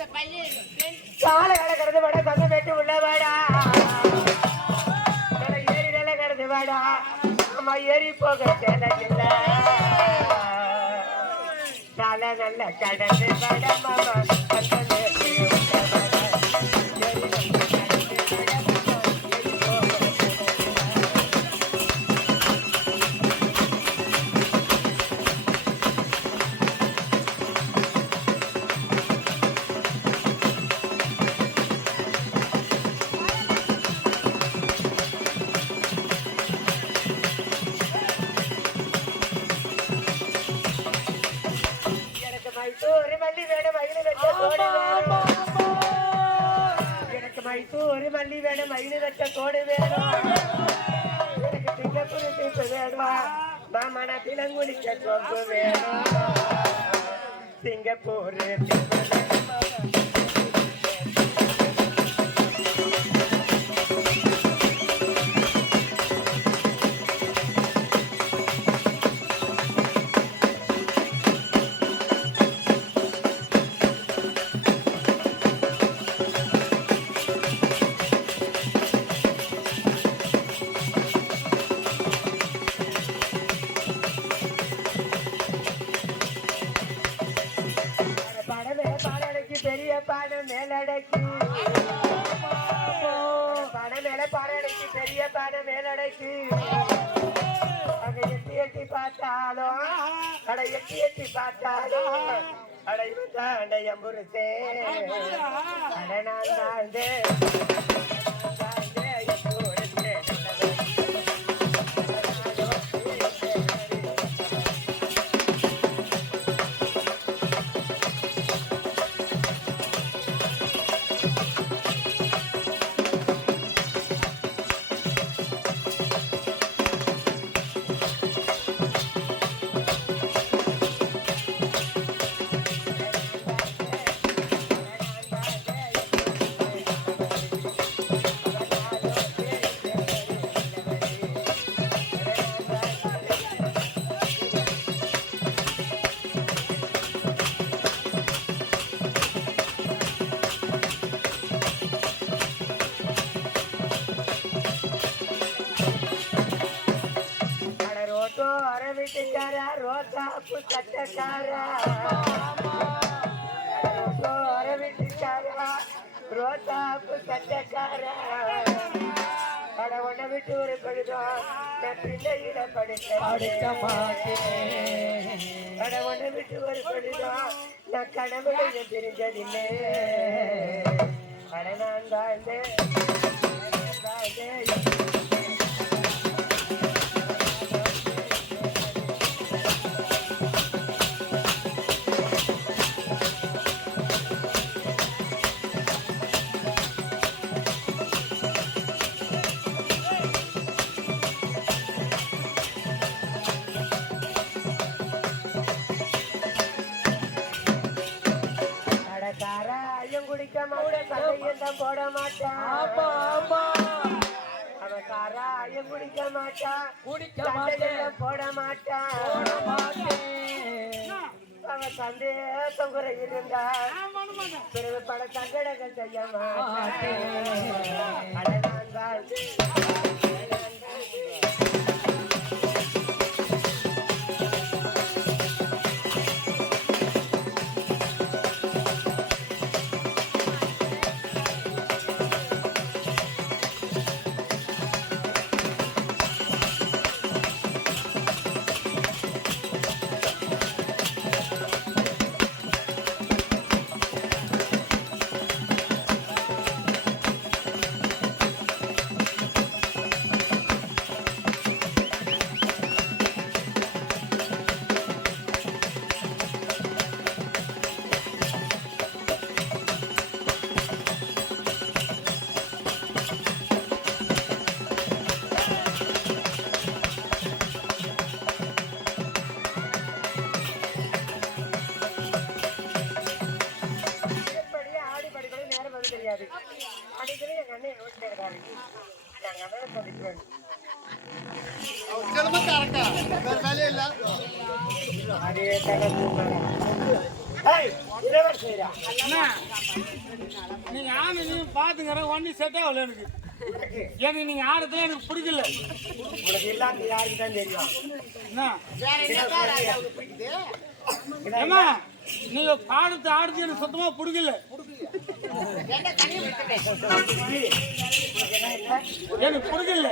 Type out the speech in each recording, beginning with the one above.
காலை கடை கடந்து வாடா தங்க வெட்டி உள்ள வாடா ஏறி நிலை கடந்து வாடா அம்மா ஏறி போக தேவையில்ல காலை நல்ல கடந்து வாடா மாமா மைசூர் மல்லி வேணும் மயில் வச்ச தோடு வேணும் எனக்கு மைசூர் மல்லி வேணும் மயில் வச்ச தோடு வேணும் எனக்கு சிங்கப்பூர் தீப்பு வேணும் மாமன பிளங்குளிக்க சோப்பு வேணும் சிங்கப்பூர் பெரிய பாடம் மேலடக்கி பணம் மேல பாடடைக்கு பெரிய பாடம் மேலடக்கி அங்க எட்டி எட்டி பார்த்தாலும் அட எட்டி எட்டி பார்த்தாலும் அடைந்த எம்புருத்தே அட நான் தாழ்ந்தே வீட்டுக்காரா ரோசாப்பு சட்டக்காரா வீட்டுக்காரா ரோசாப்பு சட்டக்காரா அட ஒன்ன விட்டு ஒரு படுதோம் நான் பிள்ளையில படிக்க மாட்டேன் அட ஒன்ன விட்டு ஒரு படுதோம் நான் கடவுளைய பிரிஞ்சதில்லை அட நான் தாழ்ந்தே குடிக்க மாட்டேன் போட மாட்டான் அவன் சாராயம் குடிக்க மாட்டான் போட மாட்டான் அவன் சந்தேகம் குறை இருந்தா பிறகு பல சங்கடங்கள் செய்ய மாட்டான் தெரியாது அடிக்கடி எங்க அண்ணன் யோசிச்சு இருக்காரு எங்க அண்ணன் சொல்லிக்கிறேன் அதே நீங்க ஆணு நீ பாத்துக்கிற ஒண்ணு செட் ஆகல எனக்கு நீங்க ஆடுறதே எனக்கு பிடிக்கல. உனக்கு இல்லாம யாருக்கு தான் தெரியும். ஏமா நீங்க பாடுத்து ஆடுறது எனக்கு சுத்தமா பிடிக்கல. எனக்கு பிடிக்கல.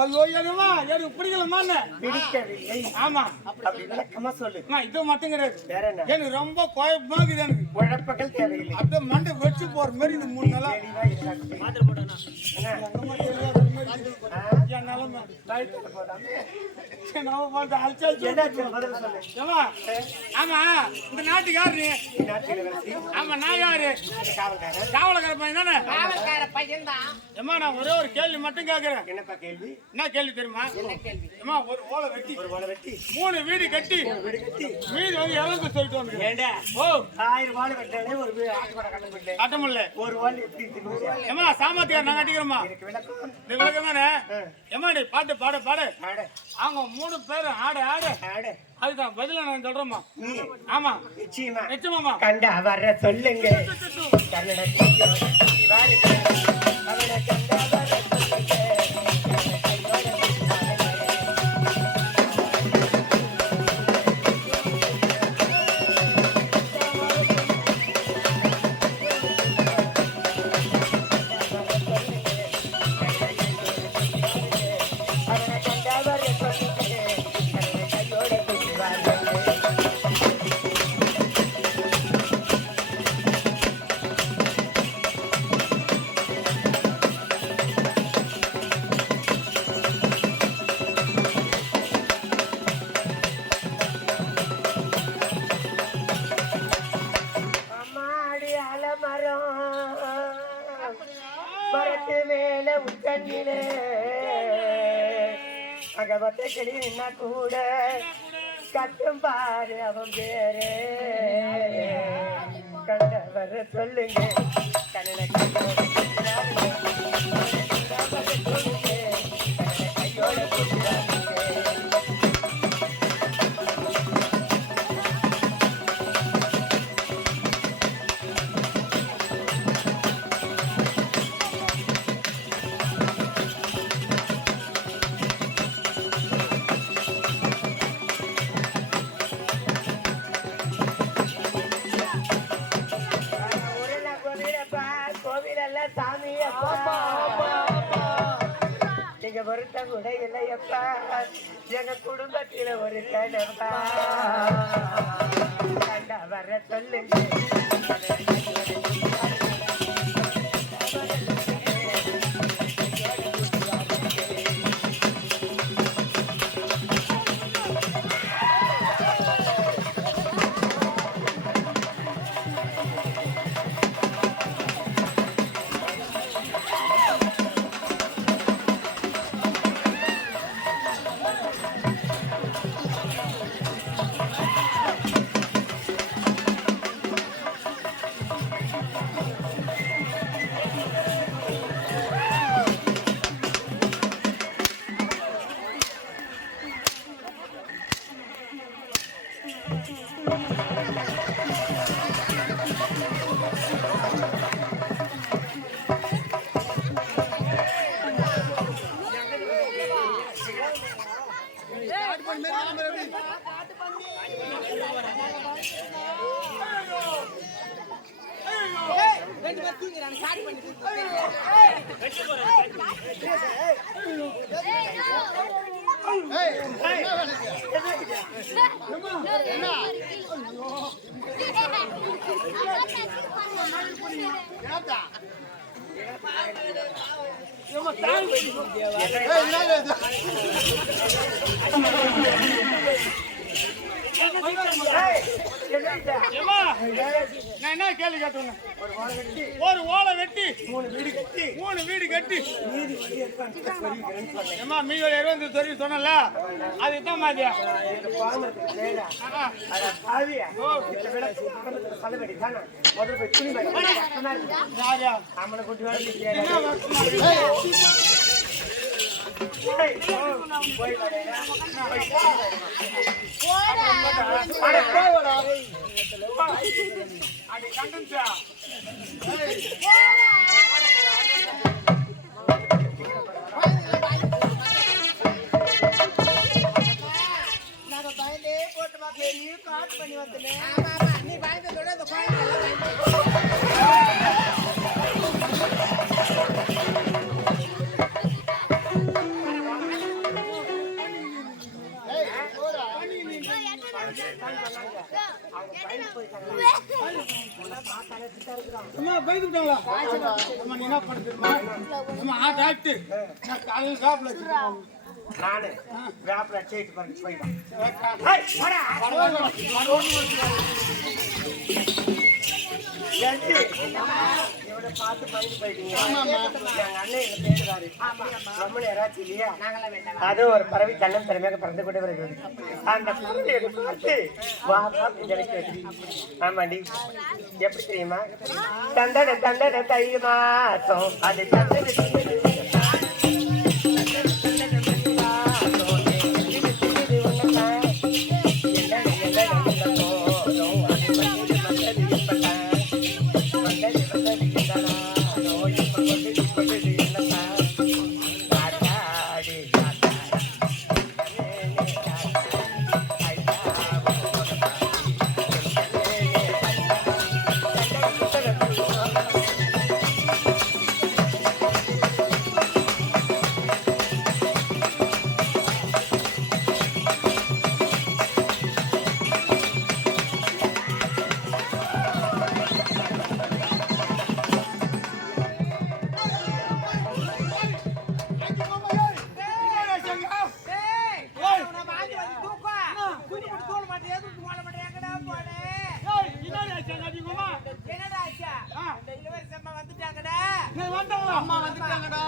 ஐயோ என்னமா எனக்கு பிடிக்கலமா. பிடிக்கவில்லை. ஆமா அப்படி விளக்கமா சொல்லு. இது மட்டும் கிடையாது. வேற என்ன? எனக்கு ரொம்ப குழப்பமா இருக்குது. எனக்கு குழப்பங்கள் தேவையில்லை. அப்படியே மண்டை வச்சு போற மாதிரி இந்த 3 நாளா மாத்திரை போடணும். ஆமா இந்த நாட்டுக்கு யாரு நீ? ஆமா நான் யாரு? காவலக்கார பையன் தானே? காவல்கார பையன் தான். ஏமா நான் ஒரே ஒரு கேள்வி மட்டும் கேக்குறேன். என்னப்பா கேள்வி? என்ன கேள்வி தெரியுமா? ஏமா ஒரு ஓலை வெட்டி 3 வீடு கட்டி மீதி வந்து இறந்து சொல்லிட்டு வந்து ஏண்டா? ஓ 1000 வாழை வெட்டாலே ஒரு ஆட்டுக்கடை கட்டமில்லை. கட்டமில்ல ஒரு வாழை எப்படி தின்னுறியா? ஏமா சாமத்தியா நான் கட்டிக்கிறோமா? எனக்கு விளக்கம். இந்த விளக்கம் தானே? ஏமா நீ பாட்டு பாடு பாடு. ஆடு அவங்க 3 பேரும் ஆடு ஆடு ஆடு. அதுதான் பதில நான் சொல்றேம்மா. நீ ஆமா நிச்சயமா நிச்சயமாமா. கண்டா வர சொல்லுங்க. கன்னடத்தில் வாருங்க. அவனை கண்டா வர சொல்லுங்க. மரத்து மேல உட்கண்ணிலே அகவத்தை கிளினா கூட கட்டும் பாரு அவன் பேரு. கண்டவர சொல்லுங்க. கண்ணனை கையோட நீங்க வருத்த கூட இல்லையப்பா. எங்க குடும்பத்தில ஒரு கணப்பா. கண்டா வர சொல்லுங்க. நான் என்ன கேள்வி கேட்டேன்? ஒரு ஓலை வெட்டி 3 வீடு கட்டி ஏமா மீதி 20 சொல்லி சொன்னல அதுதான் மாதிரியா அவனை கூட்டி போய் வரேன். அட போடா. அடி கண்டன்ஸா. நீ பயந்ததோட அந்த குழந்தை அம்மா பயந்துட்டாங்களா? அம்மா நீ என்ன பண்ணுறீமா? அம்மா டாக்டர் நான் காலையில் சாப்பிட வச்சிருக்கேன். நானு வேப்பில அடிச்சுட்டு போயிட்டேன். இவனை பார்த்து பயந்து போயிட்டீங்க. எங்க அண்ணன் எங்க பேசுறாரு. ரொம்ப நேராச்சு இல்லையா? அது ஒரு பறவை கண்ணம் திறமையாக பறந்து கொண்டே வருகிறது. அந்த பறவை பார்த்து வா ஜலிக்க. ஆமாண்டி, எப்படி தெரியுமா? தந்தட தந்தட தை மாசம் அது தந்தட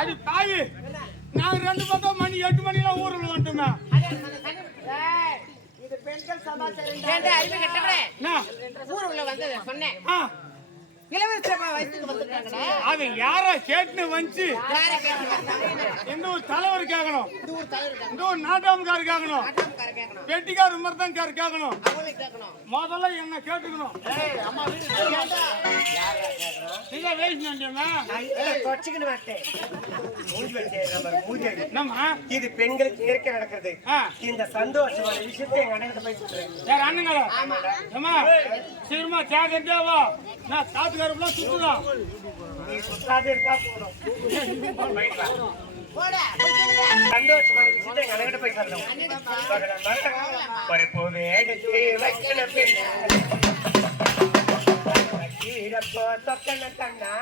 அது தாயி நாங்க 2 பக்கம் மணி 8 மணிலாம் ஊருக்குள்ள வந்துட்டோமே. இது பெண்கள் சமாச்சாரம் ஏண்டா அறிவு கட்டவனே ஊருக்குள்ள வந்தத சொன்னேன். இளவரசர் வயசுக்கு வந்துட்டாங்கடா. அது யாரா கேட்னு வந்து யார கேக்குறாங்க? எந்த ஒரு தலைவர் கேட்கணும், இந்த ஊர் தலைவர் கேக்குறாங்க. இந்த ஒரு நாட்டாமக்கார கேட்கணும், ஆட்டம்கார கேக்குறாங்க. வெட்டிக்கார மருதங்கார கேட்கணும். அவளை கேக்கணும். முதல்ல என்ன கேட்டுக்கணும். அம்மா வீடு ஏண்டா? நீங்க வேஸ்ட் பண்ணிட்டீங்க. தொடச்சுக்கிட்டு மாட்டேன். என்னம்மா இது பெண்களுக்கு இயற்கை நடக்கிறது. ஆ. இந்த சந்தோஷமான விஷயத்தை எங்க அண்ணன் போய் சொல்றேன். யார் அண்ணங்களா? ஏம்மா சீக்கிரமா ஜாகிரதையாவா. நான் காத்துக்காரப்புல சுத்துதான். நீ சுத்தாது இருக்கா போதும். போடா. சந்தோஷமான விஷயத்தை எங்க அண்ணன் போய் சொல்றோம். ஒரு பூவே எடுத்து வைக்கணும் பின்ன கீழப்போ தொக்கன தண்ணா